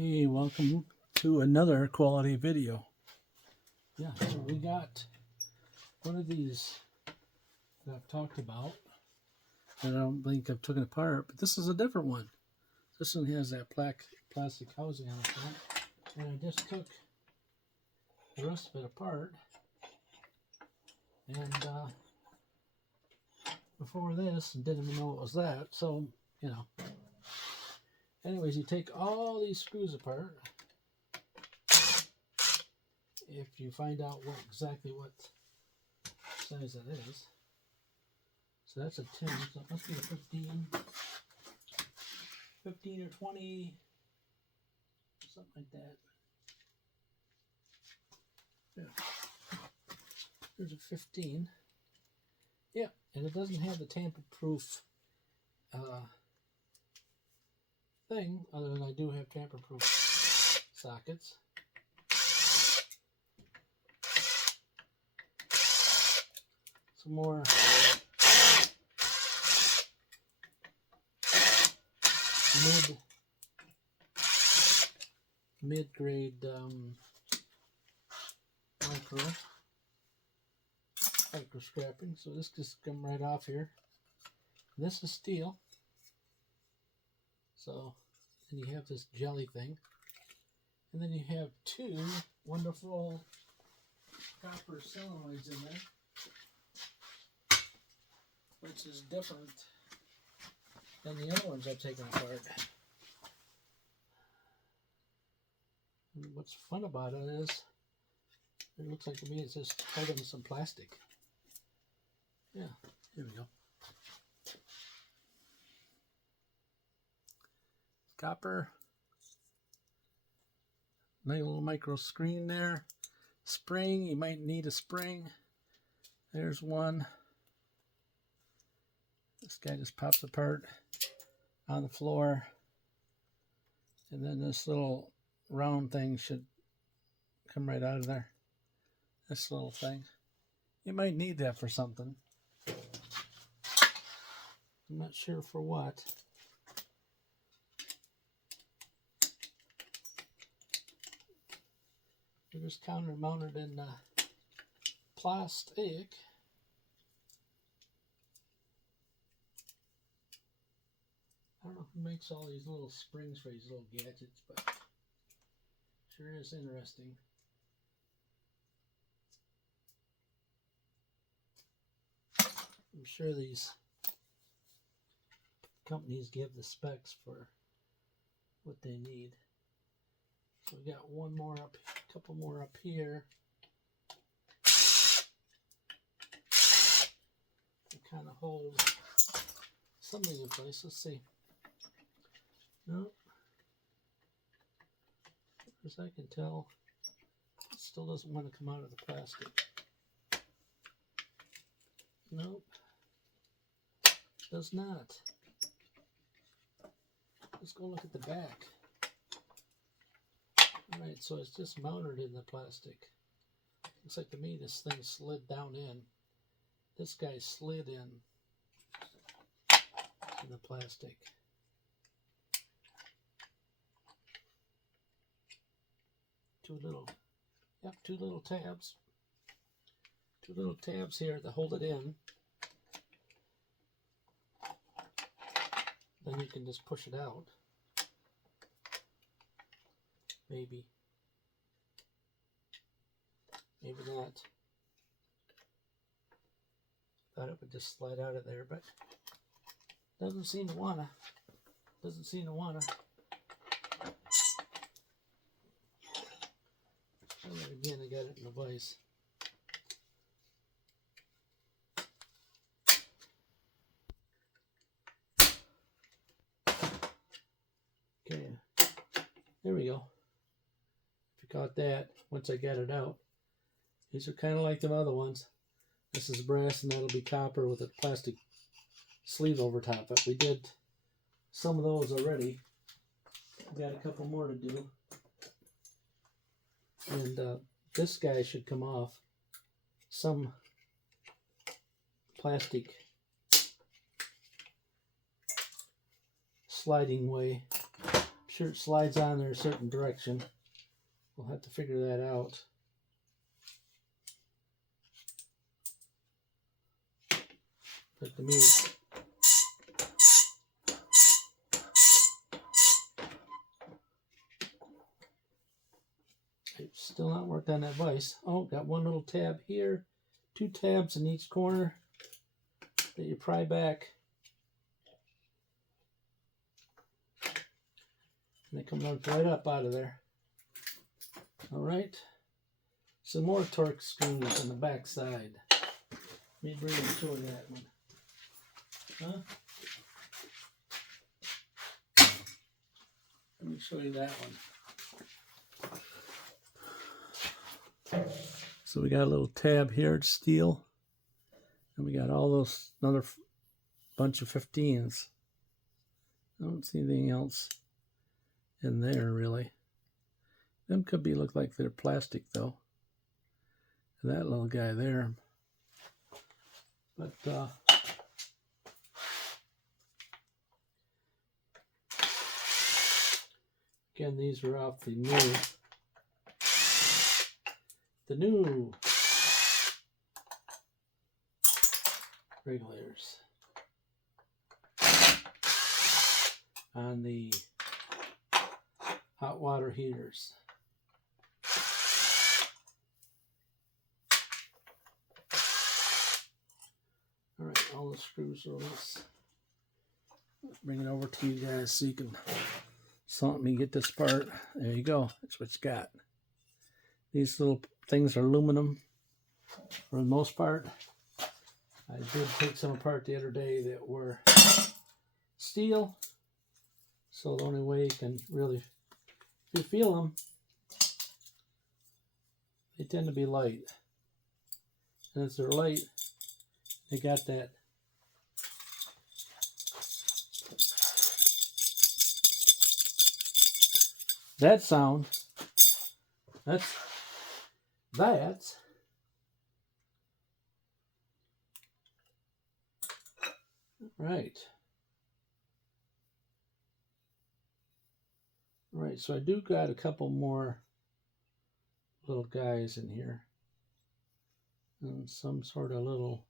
Hey, welcome to another quality video. Yeah, so we got one of these that I've talked about that I don't think I've taken apart, but this is a different one. This one has that plastic housing on the front, and I just took the rest of it apart. And before this, didn't even know it was that, so, you know. Anyways, you take all these screws apart. If you find out exactly what size that is. So that's a 10, so it must be a 15 or 20, something like that. Yeah. There's a 15. Yeah, and it doesn't have the tamper-proof thing, other than I do have tamper-proof sockets. Some more mid-grade micro scrapping. So this just come right off here. And this is steel. So then you have this jelly thing. And then you have two wonderful copper solenoids in there, which is different than the other ones I've taken apart. And what's fun about it is, it looks like to me it's just held in some plastic. Yeah, here we go. Copper. Nice little micro screen there. Spring, you might need a spring. There's one. This guy just pops apart on the floor. And then this little round thing should come right out of there. This little thing. You might need that for something. I'm not sure for what. It was counter mounted in plastic. I don't know who makes all these little springs for these little gadgets, but sure is interesting. I'm sure these companies give the specs for what they need. So we got one more up, a couple more up here. To kind of hold something in place. Let's see. Nope. As I can tell, it still doesn't want to come out of the plastic. Nope. Does not. Let's go look at the back. Alright, so it's just mounted in the plastic. Looks like to me this thing slid down in. This guy slid in the plastic. Two little tabs. Two little tabs here to hold it in. Then you can just push it out. Maybe. Maybe not. Thought it would just slide out of there, but doesn't seem to wanna. Doesn't seem to wanna. Try that again. I got it in the vise. Okay, there we go. If you caught that, once I got it out, these are kind of like the other ones. This is brass and that'll be copper with a plastic sleeve over top. But we did some of those already. We got a couple more to do. And this guy should come off. Some plastic sliding way. I'm sure it slides on there a certain direction. We'll have to figure that out. But to me, it's still not worked on that vise. Oh, got one little tab here, 2 tabs in each corner that you pry back. And they come right up out of there. All right. Some more Torx screws on the back side. Let me bring and show you that one. Let me show you that one. So we got a little tab here, it's steel. And we got all those, another bunch of 15s. I don't see anything else in there really. Them could be look like they're plastic though. That little guy there. But again, these are off the new regulators on the hot water heaters. All right, all the screws are loose. Bring it over to you guys so you can let me get this part. There you go. That's what you got. These little things are aluminum for the most part. I did take some apart the other day that were steel. So the only way you can really, if you feel them, they tend to be light. And as they're light, they got that sound. That's right. Right, so I do got a couple more little guys in here. And some sort of little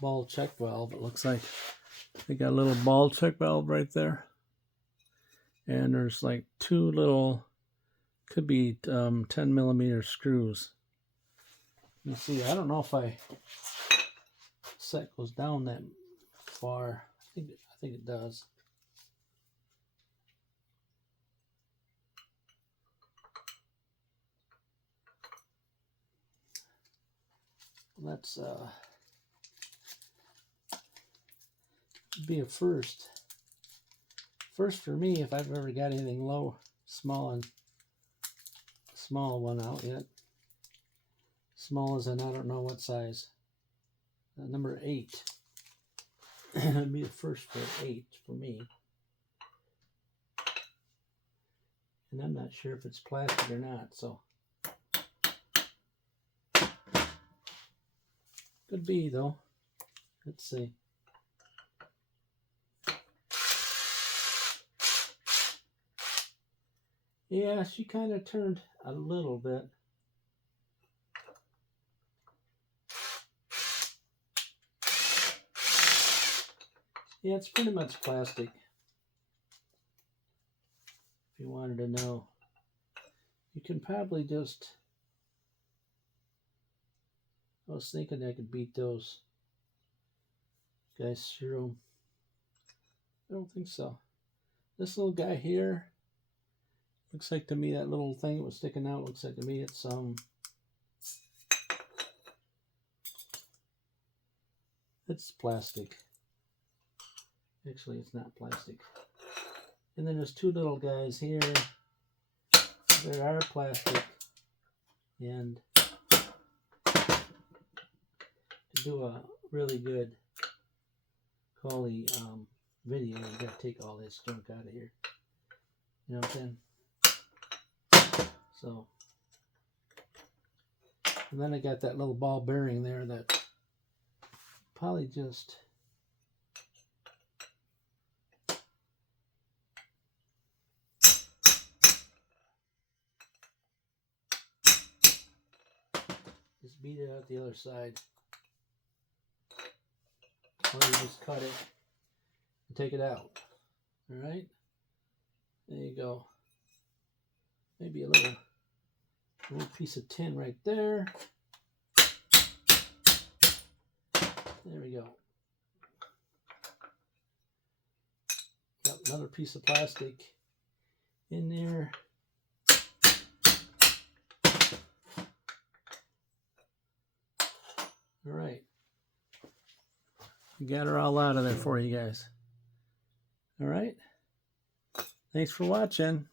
ball check valve. It looks like they got a little ball check valve right there. And there's like 2 little, could be 10 millimeter screws. You see, I don't know if set goes down that far. I think it does. Let's be a first. First for me, if I've ever got anything small one out yet. Small as in I don't know what size. Number 8. That'd be the first for 8 for me. And I'm not sure if it's plastic or not, so. Could be though. Let's see. Yeah, she kind of turned a little bit. Yeah, it's pretty much plastic. If you wanted to know, you can probably just. I was thinking I could beat those guys through. I don't think so. This little guy here looks like to me that little thing that was sticking out looks like to me it's plastic. Actually, it's not plastic. And then there's 2 little guys here that are plastic. And to do a really good quality video, you gotta take all this junk out of here. You know what I'm saying? So, and then I got that little ball bearing there that probably just Just beat it out the other side. Or you just cut it and take it out. All right? There you go. Maybe a little piece of tin right there. There we go. Got another piece of plastic in there. All right. We got her all out of there for you guys. All right. Thanks for watching.